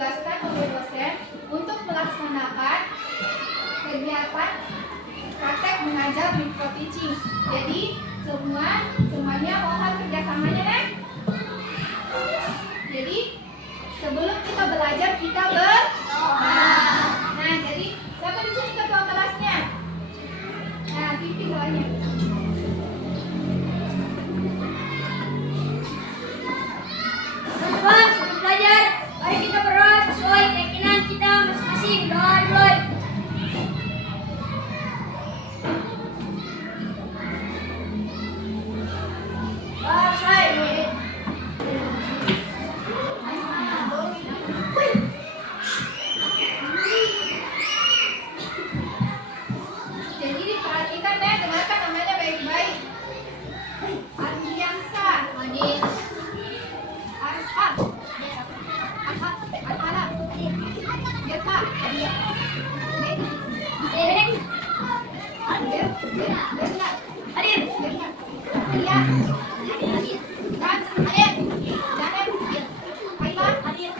ditugaskan oleh dosen untuk melaksanakan kegiatan praktek mengajar micro teaching. Jadi semuanya mohon kerjasamanya deh. Jadi sebelum kita belajar kita berdoa. Nah, jadi siapa di sini ketua kelasnya? Nah, pimpin doanya. Teman-teman, sebelum belajar, mari kita berdoa sesuai keyakinan kita masing-masing. Doa dimulai. Jadi diperhatikan deh, dengarkan namanya baik-baik. Ardiansa, Adil. Arshad, Ahad, Arhala, Dirka, Adil. Dirka, Adil. Ilyas, Adil. Rans, Adil. Janet, Kaila, Adil.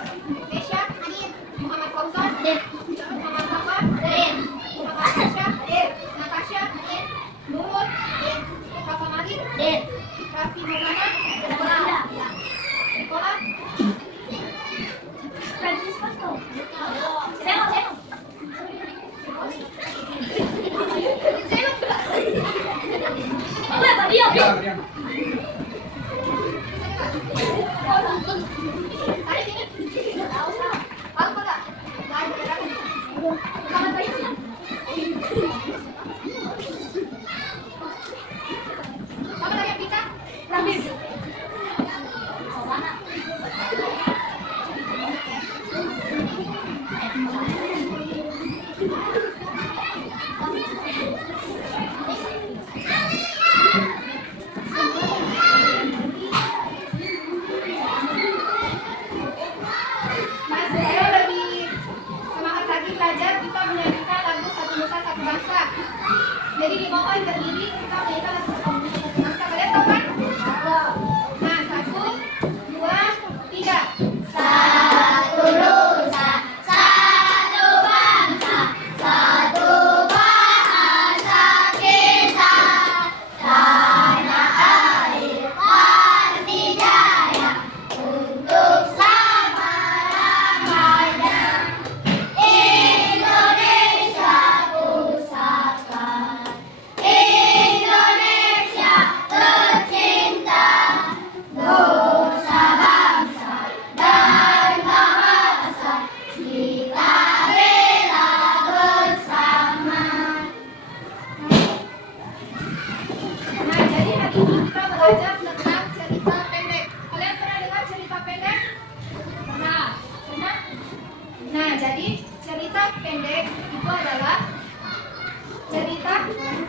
Mesya, Adil. Muhammad Fauzan, Adil. Muhammad Rafa, Adil. Muhammad Aisyah, Adil. Natasha, Adil. Nurul, Adil. Rafa Magid, Adil. Raffi Maulana, Adil. Sekolah. Mas, ayo lebih semangat lagi belajar. Kita menyanyikan lagu Satu Nusa Satu Bangsa. Jadi dimohon berdiri kita menyanyikan lagu Satu Nusa Satu Bangsa. Kalian tahu kan? Nah, 1, 2, 3. Satu nusa, satu bangsa, satu bahasa kita. Tanah air pasti jaya untuk selama-lamanya. Indonesia pusaka, Indonesia tercinta. Nusa bangsa dan bahasa kita bela bersama. Nah, jadi hari ini kita belajar tentang cerita pendek. Kalian pernah dengar cerita pendek? Pernah? Pernah? Nah, jadi cerita pendek itu adalah cerita pendek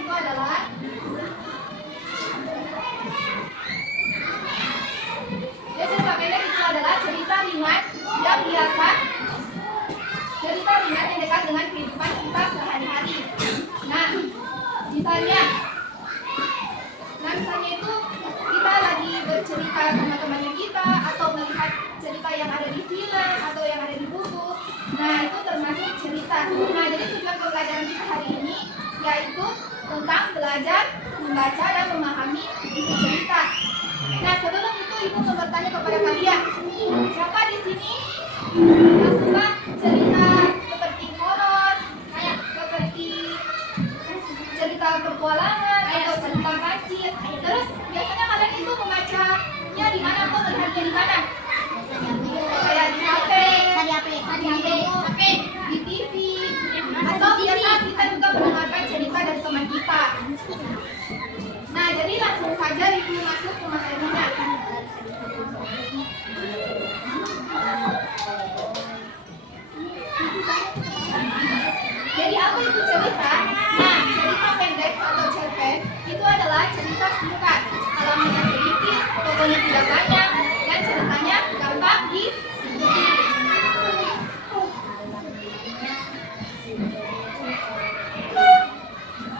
itu adalah cerita ringan yang dekat dengan kehidupan kita sehari-hari. Nah, misalnya itu kita lagi bercerita sama temannya kita atau melihat cerita yang ada di film atau yang ada di buku. Nah, itu termasuk cerita. Nah, jadi tujuan pembelajaran kita hari ini yaitu tentang belajar membaca dan memahami isi cerita. Nah, sebelum itu Ibu mau bertanya kepada kalian, siapa di sini yang suka cerita seperti horor, seperti cerita petualangan atau cerita kacir? Terus biasanya kalian itu membacanya di mana atau melihatnya di mana? Kayak di HP, di TV, atau biasa kita juga mendengarkan cerita dari teman kita. Nah, jadi langsung saja Ibu masuk ke materinya. Jadi apa itu cerita? Nah, cerita pendek atau cerpen itu adalah cerita singkat, halamannya sedikit, tokohnya tidak banyak, dan ceritanya gampang diikuti.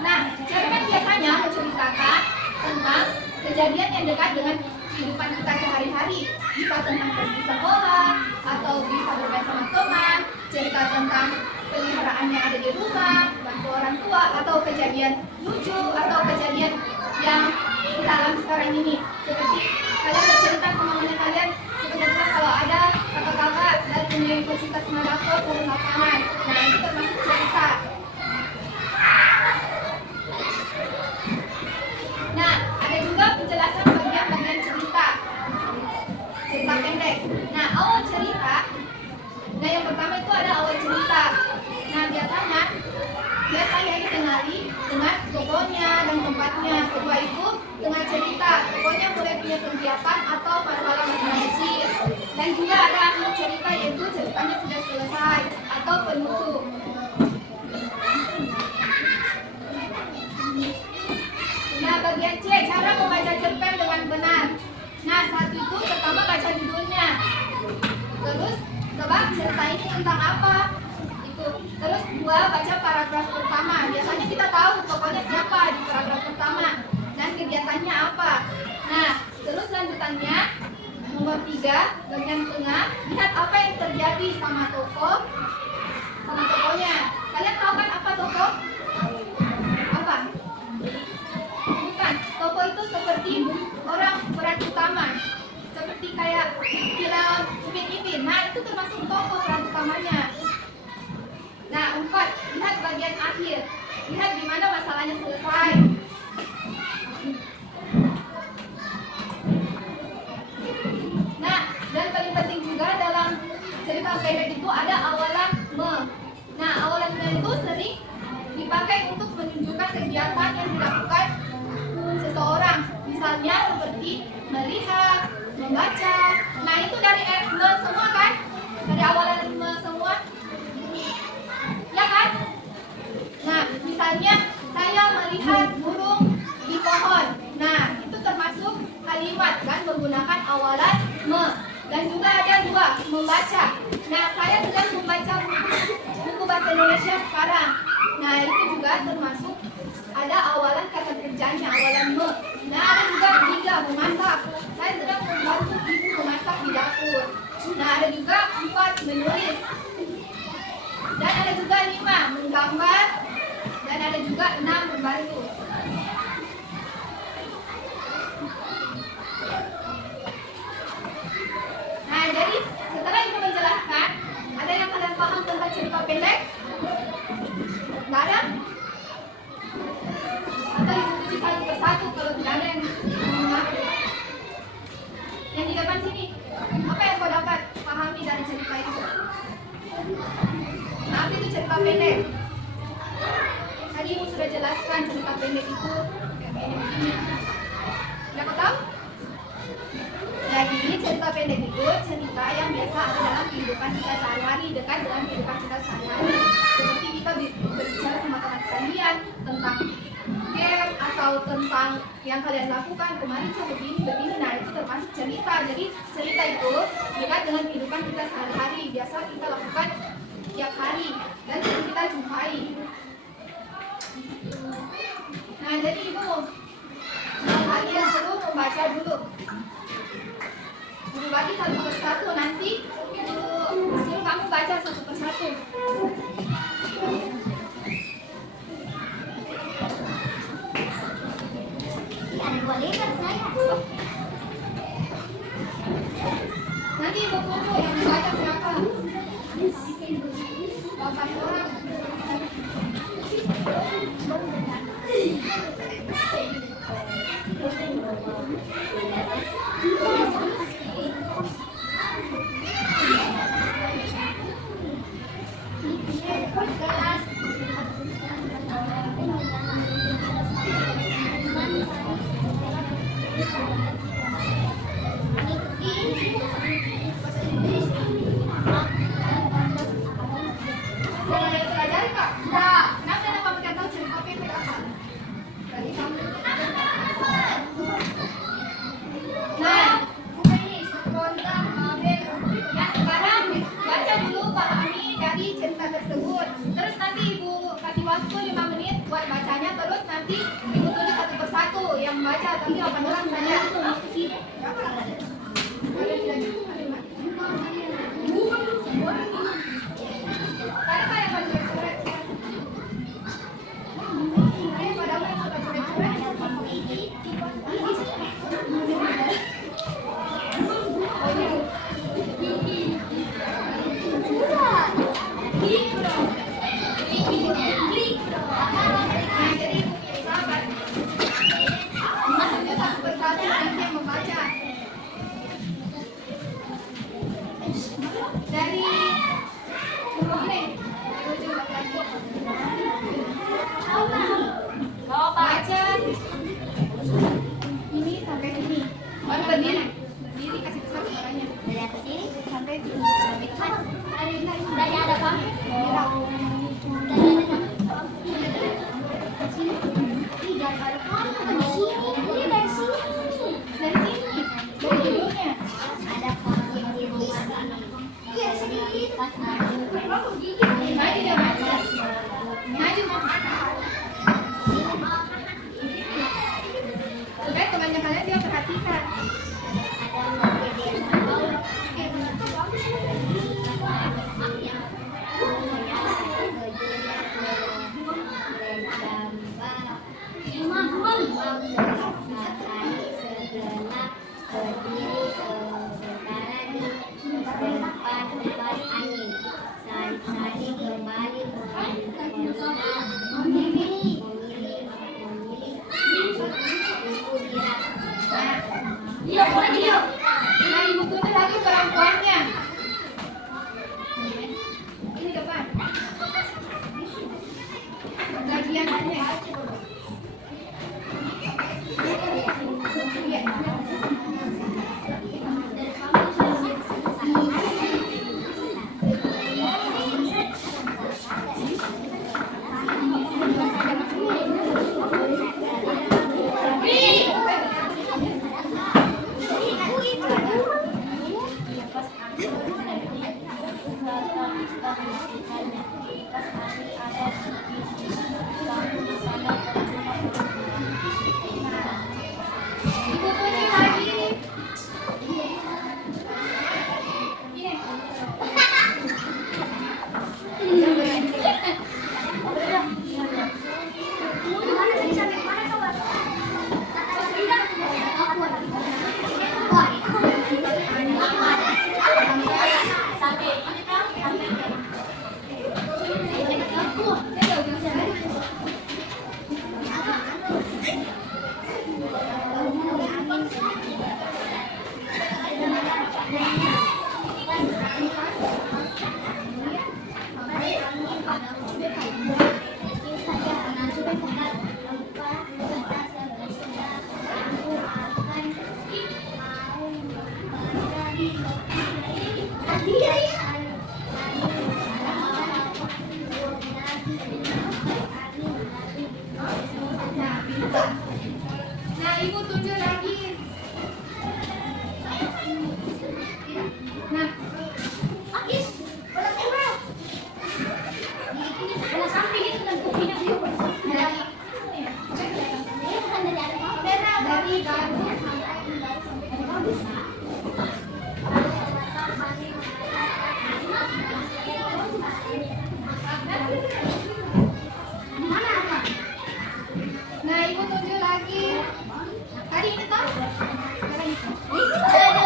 Nah, cerpen biasanya menceritakan tentang kejadian yang dekat dengan kehidupan kita sehari-hari. Bisa tentang pergi sekolah, atau bisa bermain sama teman, cerita tentang peliharaan yang ada di rumah, bantu orang tua, atau kejadian lucu, atau kejadian yang kita alami sekarang ini. Seperti kalian bercerita sama teman kalian, sebenarnya kalau ada kakak-kakak dari Universitas Manado turun lapangan. Nah, itu termasuk cerita. Nah, ada juga penjelasan bagian-bagian cerita. Cerita pendek. Nah, awal cerita. Nah, yang pertama itu ada awal cerita. Nah, biasanya dikenali dengan tokohnya dan tempatnya. Kedua itu dengan cerita. Tokohnya mulai punya kegiatan atau masalah-masalah kecil. Dan juga ada akhir cerita, yaitu ceritanya sudah selesai atau penutup. Nah, bagian C, cara membaca cerpen dengan benar. Nah, satu itu pertama baca judulnya. Terus tebak cerita ini tentang apa. Terus dua, baca paragraf pertama. Biasanya kita tahu tokohnya siapa di paragraf pertama dan kegiatannya apa. Nah, terus lanjutannya nomor 3, bagian tengah, lihat apa yang terjadi sama tokohnya. Kalian tahu kan apa tokoh? Apa? Bukan. Tokoh itu seperti orang peran utama. Seperti kayak film Upin Ipin. Nah, itu termasuk tokoh peran utamanya. Nah, 4, lihat bagian akhir. Lihat di mana masalahnya selesai. Nah, dan paling penting juga dalam cerita pendek itu ada awalan me. Nah, awalan me itu sering dipakai untuk menunjukkan kegiatan yang dilakukan seseorang. Misalnya seperti melihat, membaca. Nah, itu dari me semua kan? Dari awalan me semua. Ya kan? Nah, misalnya saya melihat burung di pohon. Nah, itu termasuk kalimat kan menggunakan awalan me. Dan juga ada 2, membaca. Nah, saya sedang membaca buku bahasa Indonesia sekarang. Nah, itu juga termasuk ada awalan kata kerjanya, awalan me. Nah, ada juga 3, memasak. Saya sedang membantu ibu memasak di dapur. Nah, ada juga 4, menulis. Dan ada juga 5, menggambar. Dan ada juga 6, membantu. Nah, jadi setelah itu menjelaskan, ada yang kalian paham tentang cerita pendek? Nggak ada? Atau ikuti satu persatu kalau tidak ada yang yang di depan sini. Apa yang kau dapat pahami dari cerita itu? Nah, itu cerita pendek. Tadi ibu sudah jelaskan cerita pendek itu kayak begini. Sudah kau tahu? Jadi cerita pendek itu cerita yang biasa ada dalam kehidupan kita sehari-hari, dekat dengan kehidupan kita sehari-hari. Seperti kita berbicara sama teman kalian tentang game atau tentang yang kalian lakukan kemarin begini. Nah, itu termasuk cerita. Jadi cerita itu dekat dengan kehidupan kita sehari-hari, biasa kita lakukan tiap hari dan sering kita jumpai. Nah, jadi ibu kalian suruh membaca dulu. Ibu bagi satu persatu, nanti ibu suruh kamu baca satu persatu. Nanti ibu foto yang membaca siapa? Bapak orang. ini 8 orang saja. Siapa yang mau coret-coret? Ayo, pada apa yang suka coret-coret? Nah, jadi sahabat, maksudnya satu persatu nanti yang membaca. Dari ini, ujung laki-laki. Baca ini sampai sini. Baru berdiri. Berdiri kasih besar suaranya. Sampai sini. Dari sini. Dari hidungnya. Maju dia maju. Maju mau kata. Supaya temannya kalian dia perhatikan. Nah, ibu tutup lagi perempuannya. Ini depan. Bagian ini. Iya. Ibu tutup lagi. Ini. Nah, ibu tunjuk lagi. Nah, Akis, dari gardu sampai Nah, ibu tunjuk lagi. Tadi ini toh? Sekarang itu. Ada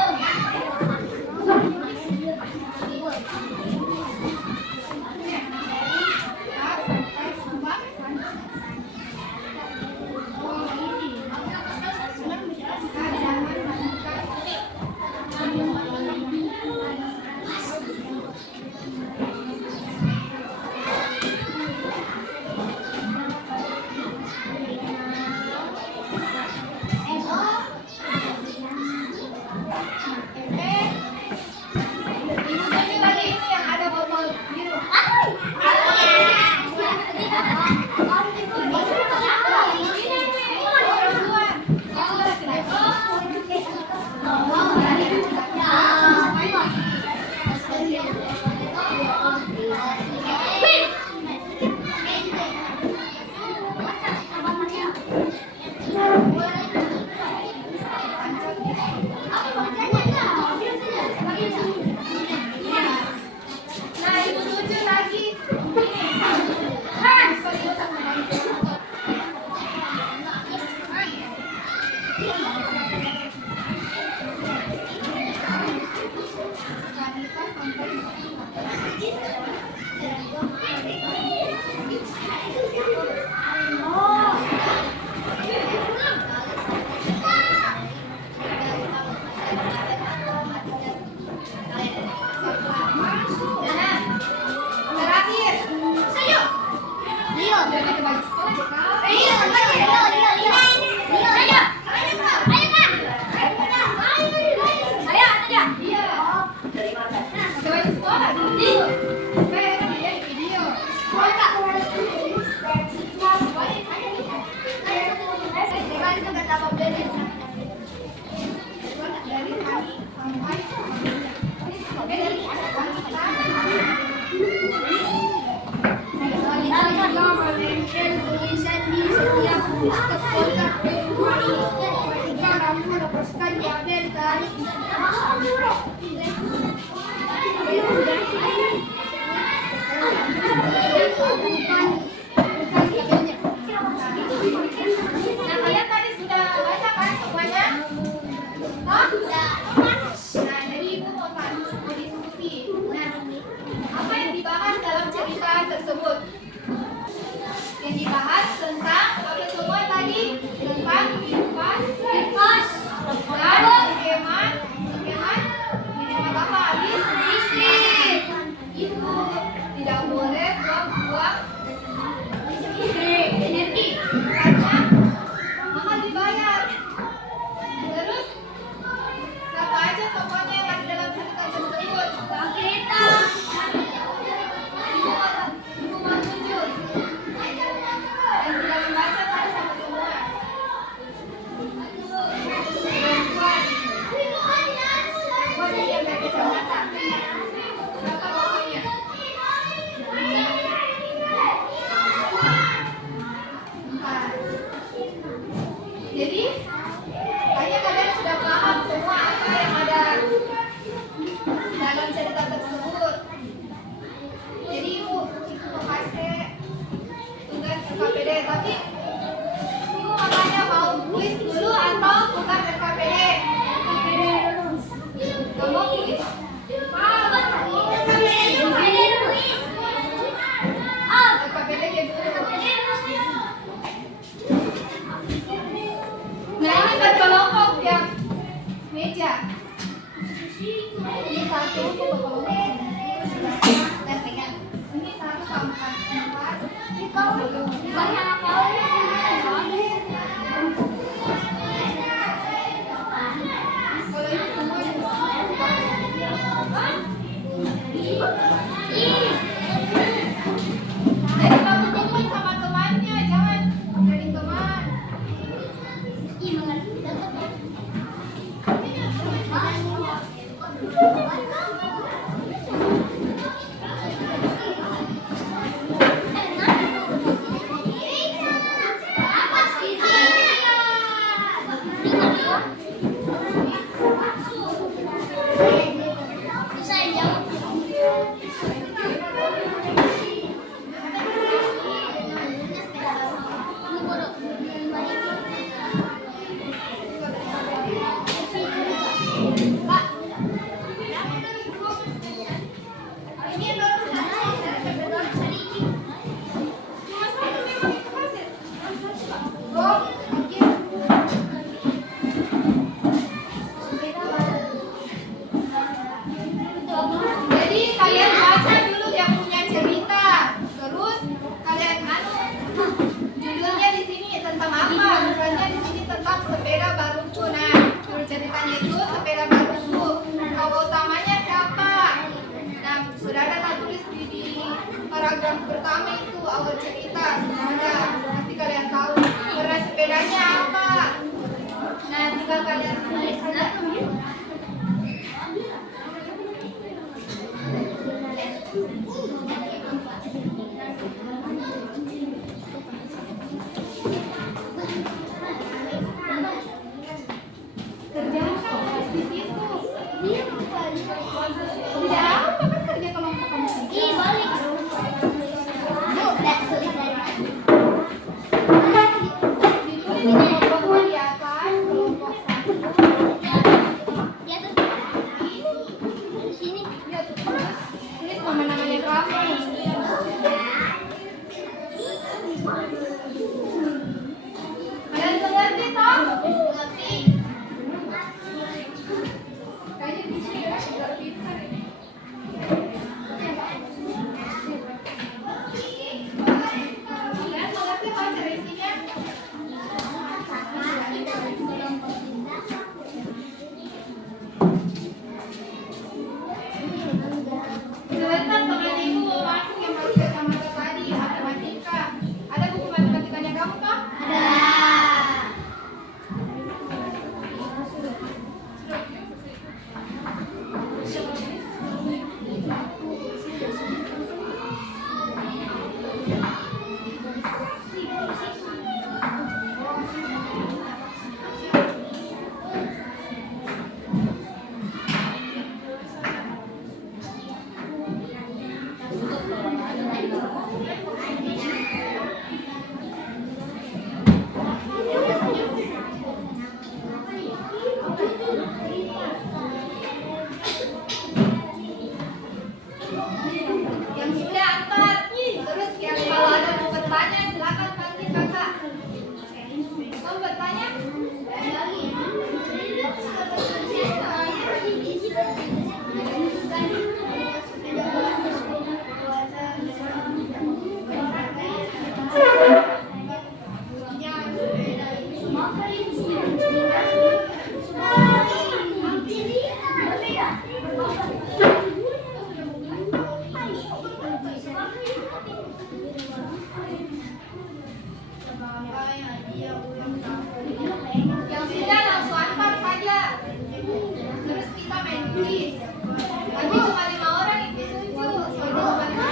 Wanita sampai terakhir. Leon. Jangan kembali sekolah ya, Kak. Leon. Iya. Kembali sekolah dulu. Supaya kan dia di video. Dari hari sampai dari Nah, kalian tadi sudah baca kan semuanya? Hah? Nah, jadi ibu mau diskusi. Nah, apa yang dibahas dalam cerita tersebut? Yang dibahas tentang apa semua tadi? Tentang kipas dan menghemat apa? Listrik. Itu tidak boleh buang-buang energi karena mahal dibayar. Terus siapa aja tokohnya yang ada dalam cerita tersebut? Ibu mau tunjuk yang tidak membaca tadi sama semua. Perempuan yang pakai kacamata. Siapa tokohnya? Empat. Jadi kayaknya kalian sudah paham semua apa yang ada dalam cerita tersebut. Jadi ibu mau kasih tugas RKPD, tapi ibu makanya mau kuis dulu atau tugas RKPD? Gak mau kuis? RKPD kayak dulu. Nah, ini berkelompok ya meja. Ini satu berkelompok. Dan pegang. Ini satu sama empat. Kalau ini semua jadi kamu kumpul sama temannya, jangan jadi teman. Jadi kalian baca dulu yang punya cerita, terus kalian judulnya di sini tentang apa? Misalnya di sini tentang sepeda baruku. Nah, judul ceritanya itu sepeda baruku. Tokoh utamanya siapa? Nah, sudah ada tulis di paragraf pertama itu awal cerita sudah ada. Nanti kalian tahu warna sepedanya apa. Nah, tinggal kalian tulis saja. Kerjakan di situ. Tidak apa kan kerja kelompok kamu sendiri. Ditulis di kelompok Yang sudah langsung antar saja. Terus kita main kuis. Lagi cuma 5 orang itu soalnya cuma 5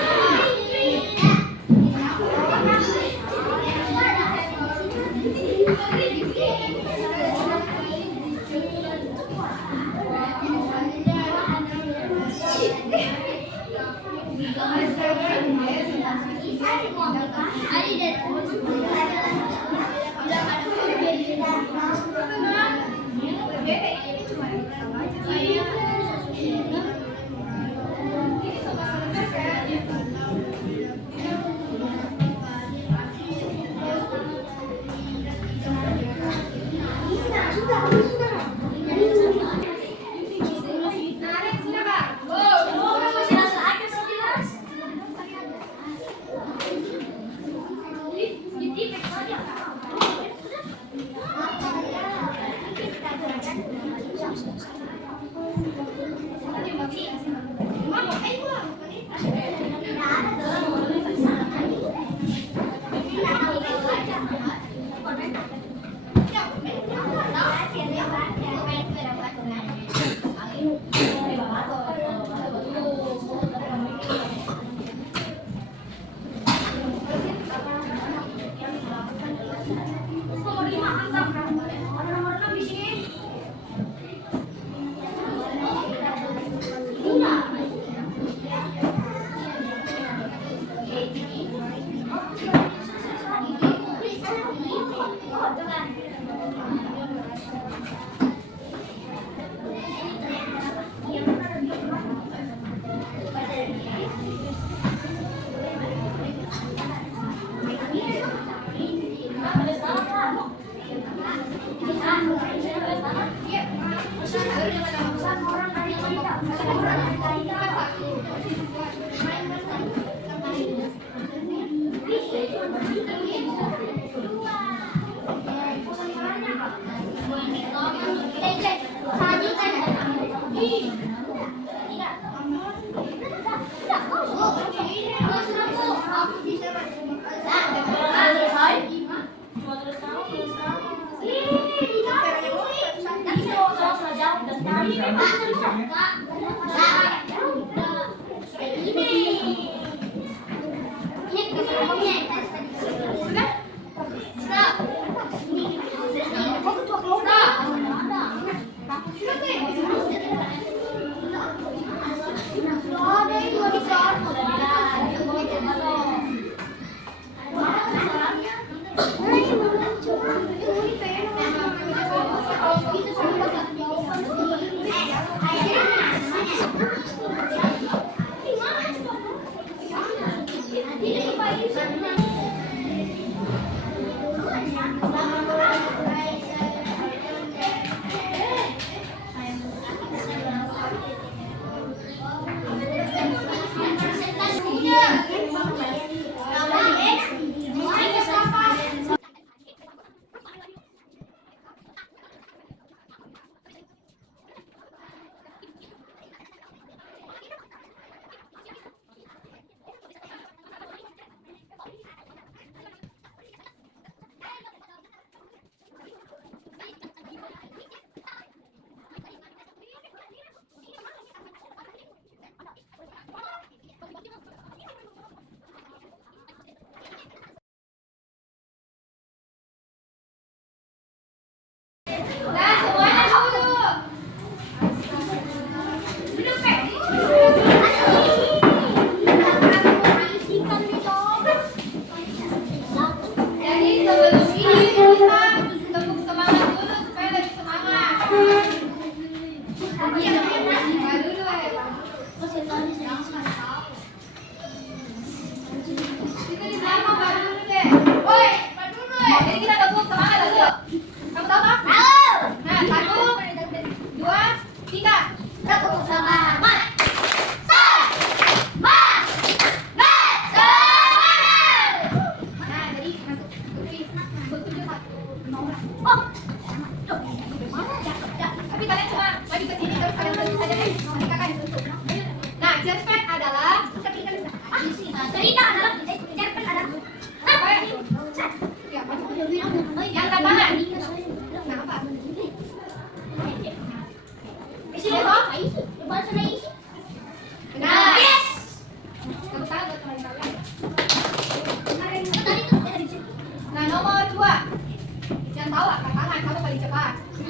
Ayo,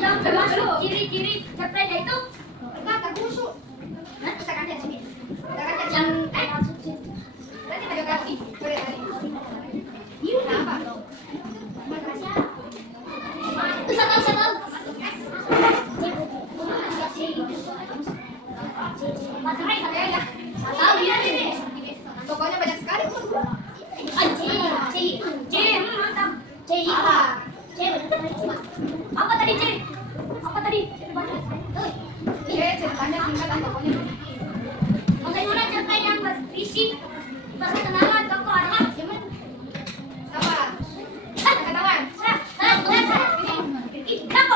yang termasuk ciri-ciri cerita itu. Kata busuk. Nah, kita kaca sini. Kita kaca Yang nanti ada kaki. Boleh tadi. Ini apa? itu satu. Ya, ya. Tahu ya ini. Pokoknya banyak sekali. Apa tadi C? Ceritanya singkat dan pokoknya Bagaimana cerita yang berisi bahasa kenalan tokoh anak? apa? Ketahuan. Kenapa main lagi? Kenapa?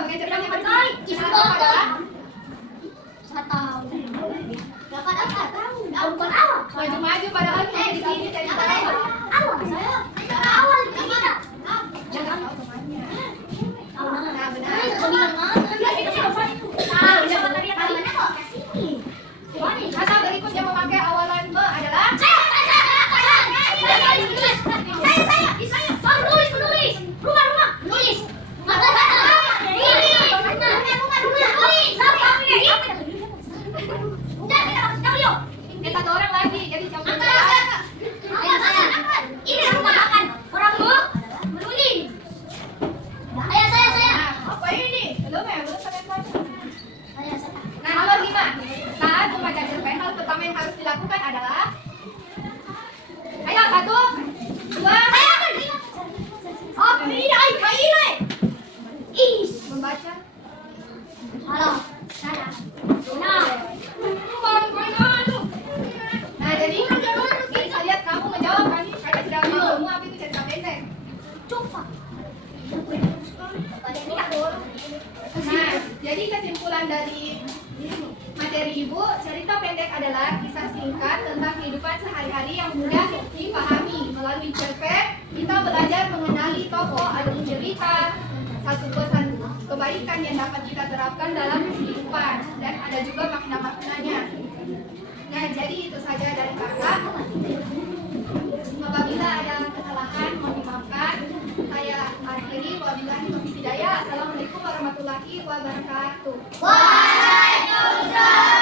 Pakai ceritanya berkali. Kisah apa adalah? Maju-maju padahal kita di sini cerita apa? Nah, benar. Kata berikut yang memakai awalan me adalah satu orang lagi. Jadi coba apa ini? Belum ya? Belum sampai mana? Nah, nomor 5. Saat membaca cerpen, hal pertama yang harus dilakukan adalah ayo, 1, 2, membaca. Nah, jadi bisa lihat kamu menjawab kan? Karena sudah tahu semua apa itu cerita pendek. Nah, jadi kesimpulan dari materi Ibu, cerita pendek adalah kisah singkat tentang kehidupan sehari-hari yang mudah dipahami. Melalui cerpen, kita belajar mengenali tokoh, ada cerita, satu pesan kebaikan yang dapat kita terapkan dalam kehidupan, dan ada juga makna-maknanya. Nah, jadi itu saja dari kakak. Apabila ada kesalahan, mohon dimaafkan. Saya akhiri. Wabillahi taufiq hidayah. Assalamualaikum warahmatullahi wabarakatuh. Waalaikumsalam.